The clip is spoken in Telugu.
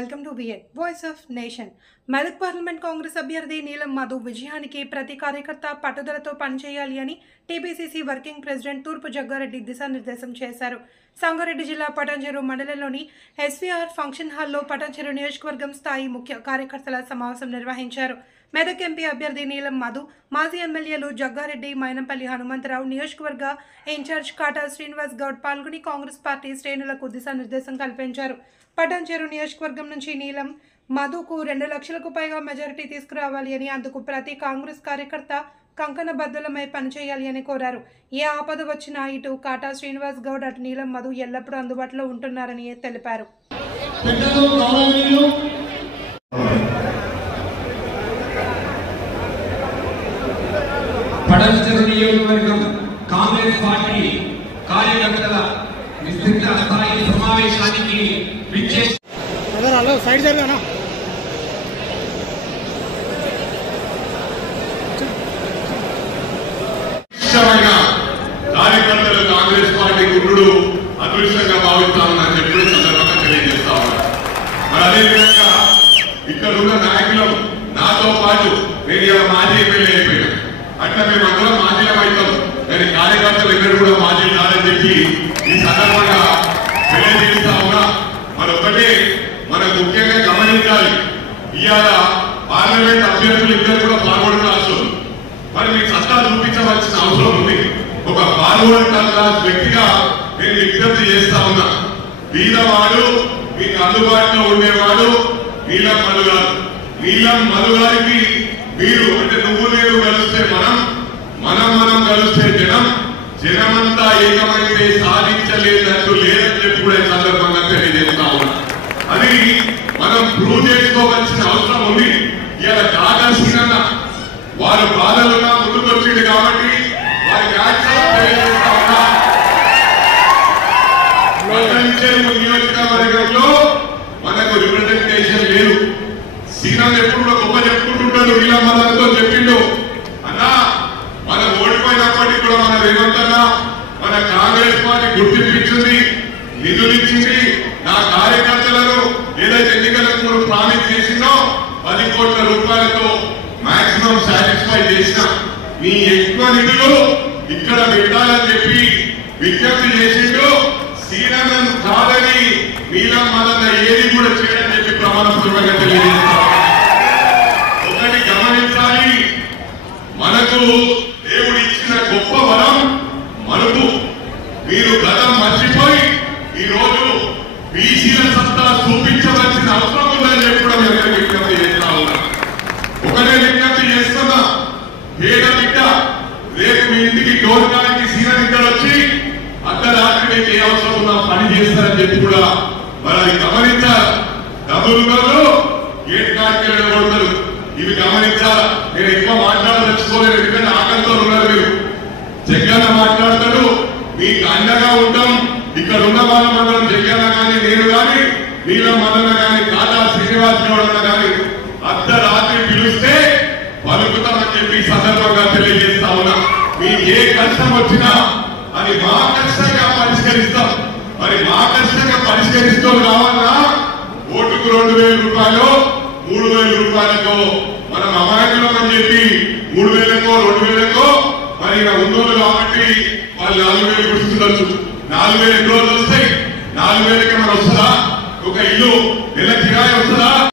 Welcome to VN voice of nation. Medak parliament Congress అభ్యర్థి నీలం మధు విజయానికి ప్రతి కార్యకర్త పట్టుదలతో పనిచేయాలి అని టీపీసీసీ వర్కింగ్ ప్రెసిడెంట్ తూర్పు జగ్గారెడ్డి దిశానిర్దేశం చేశారు. సంగారెడ్డి జిల్లా పటాన్చెరు మండలంలోని ఎస్వీఆర్ ఫంక్షన్ హాల్లో పటాన్చెరు నియోజకవర్గం స్థాయి ముఖ్య కార్యకర్తల సమావేశం నిర్వహించారు. మెదక్ ఎంపీ అభ్యర్థి నీలం మధు, మాజీ ఎమ్మెల్యేలు జగ్గారెడ్డి, మైనంపల్లి హనుమంతరావు, నియోజకవర్గ ఇన్ఛార్జ్ కాటా శ్రీనివాస్ గౌడ్ పాల్గొని కాంగ్రెస్ పార్టీ శ్రేణులకు దిశానిర్దేశం కల్పించారు. పటాన్చెరు నియోజకవర్గం నుంచి నీలం మధుకు 2 లక్షలకు పైగా మెజారిటీ తీసుకురావాలి అని, అందుకు ప్రతి కాంగ్రెస్ కార్యకర్త కంకణబద్ధులమై పనిచేయాలి అని కోరారు. ఏ ఆపద వచ్చినా ఇటు కాటా శ్రీనివాస్ గౌడ్, అటు నీలం మధు ఎల్లప్పుడూ అందుబాటులో ఉంటున్నారని తెలిపారు. పటాన్చెరు నియోజకవర్గం కాంగ్రెస్ పార్టీ కార్యకర్తల విస్తృత స్థాయి సమావేశానికి సైడ్ జరగానా కార్యకర్తలు కాంగ్రెస్ పార్టీ గుండు అదృష్టంగా భావిస్తామని చెప్పి సందర్భంగా తెలియజేస్తా ఉన్నారు. మరి అదేవిధంగా ఇక్కడ ఉన్న నాయకులు నాతో పాటు నేను ఇలా మాజీ ఎమ్మెల్యే అయిపోయినా, అట్లా మేము అందరం మాజీలం అవుతాం, కానీ కార్యకర్తలు ఎక్కడ కూడా మాజీ కాదని చెప్పి ఈ సందర్భంగా తెలియజేస్తా ఉన్నా. మరొకటి మనకు ముఖ్యంగా గమనించాలి, ఇవాళ పార్లమెంట్ అభ్యర్థులు ఇద్దరు కూడా పాల్గొనవచ్చు. మరి మీకు సత్తా చూపించవలసిన అవసరం ఉంది. ఒక ఫార్వర్డ్ క్లాస్ వ్యక్తిగా నేను విజ్ఞప్తి చేస్తా ఉన్నా, వీరవాడు మీకు అందుబాటులో ఉండేవాడు నీలం మధు గారు. నీలం మధు గారికి మీరు అంటే నువ్వు నేను కలిస్తే మనం కలిస్తే జనమంతా ఏకమైతే సాధించలేదంటూ లేదని చెప్పి కూడా సందర్భంగా తెలియజేస్తా ఉన్నా. అది మనం ప్రూవ్ చేసుకోవాల్సిన అవసరం ఉంది. ఇలా కాగాల్సిన వారు బాధలుగా ముందుకు వచ్చింది కాబట్టి వారికి తెలియజేస్తా ఉన్నా. పటాన్చెరు నియోజకవర్గంలో మనకు రిప్రజెంటేషన్ లేదు. సీనాలు ఎప్పుడు గొప్ప చెప్పుకుంటుంటాడు, నీలం మధుతో చెప్పిండు అన్నా, మనం ఓడిపోయినప్పటికీ కూడా మన రేవంతన్నా మన కాంగ్రెస్ పార్టీ గుర్తింపించింది, నిధులు ఇచ్చింది. నా కార్యకర్తలను ఏదైతే ఎన్నికలకు మనం ప్రామిస్ చేసిందో 10 కోట్ల రూపాయలతో మాక్సిమం సాటిస్ఫై చేసిన నీ ఎక్కువ నిధులు ఇక్కడ పెట్టాలని చెప్పి విజ్ఞప్తి చేసిండు. సీనను కాదని నీలం మధున్న ఏది కూడా చేయని చెప్పి ప్రమాణపూర్వకంగా తెలియజేస్తారు. ఒకటి గమనించాలి, మనకు దేవుడు ఇచ్చిన గొప్ప వరం మనకు. మీరు గతం మర్చిపోయి ఈ రోజు బీసీల సత్తా చూపించవలసిన అవసరం ఉందని చెప్పడం ఎవరికి విజ్ఞప్తి చేస్తా ఉన్నా. ఒకటే విజ్ఞప్తి చేస్తున్నా, పేద బిడ్డ రేపు మీ ఇంటికి గౌరవానికి సీన నిద్ర వచ్చి అర్ధరాత్రి మీకు ఏ అవసరం ఉన్నా పని చేస్తారని చెప్పి కూడా మరి అది గమనించాలి. డబ్బులు గేట్ కార్యక్రమం కొడతారు, ఇవి గమనించాలి. నేను ఎక్కువ మాట్లాడదలుచుకోలేదు, ఎందుకంటే ఆకలితో ఉన్నారు మీరు. జగన్ మాట్లాడతాడు, మీకు అండగా ఉంటాం. ఇక్కడ ఉన్న వాళ్ళందరం జగన్ కానీ నేను కానీ నీలం మధున్న కానీ కాటా శ్రీనివాస్ గౌడ్ కానీ అర్ధరాత్రి పిలిస్తే పలుకుతామని చెప్పి సందర్భంగా తెలియజేస్తా ఉన్నా. మీకు ఏ కష్టం వచ్చినా అది మా కష్టంగా పరిష్కరిస్తాం. మరి మా కష్టంగా పరిష్కరిస్తూ కావాలన్నా ఓటుకు 2,000 రూపాయలు 3,000 రూపాయలకో మనం అమాయకులం అని చెప్పి 3,000కో 2,000కో మరి ఇలా ఉన్నోళ్ళు కాబట్టి వాళ్ళు 4,000 గుర్తుండొచ్చు. 4,000 ఎన్ని రోజులు వస్తాయి? 4,000కి మనం వస్తుందా? ఒక ఇల్లు నెల కిరాయి వస్తుందా?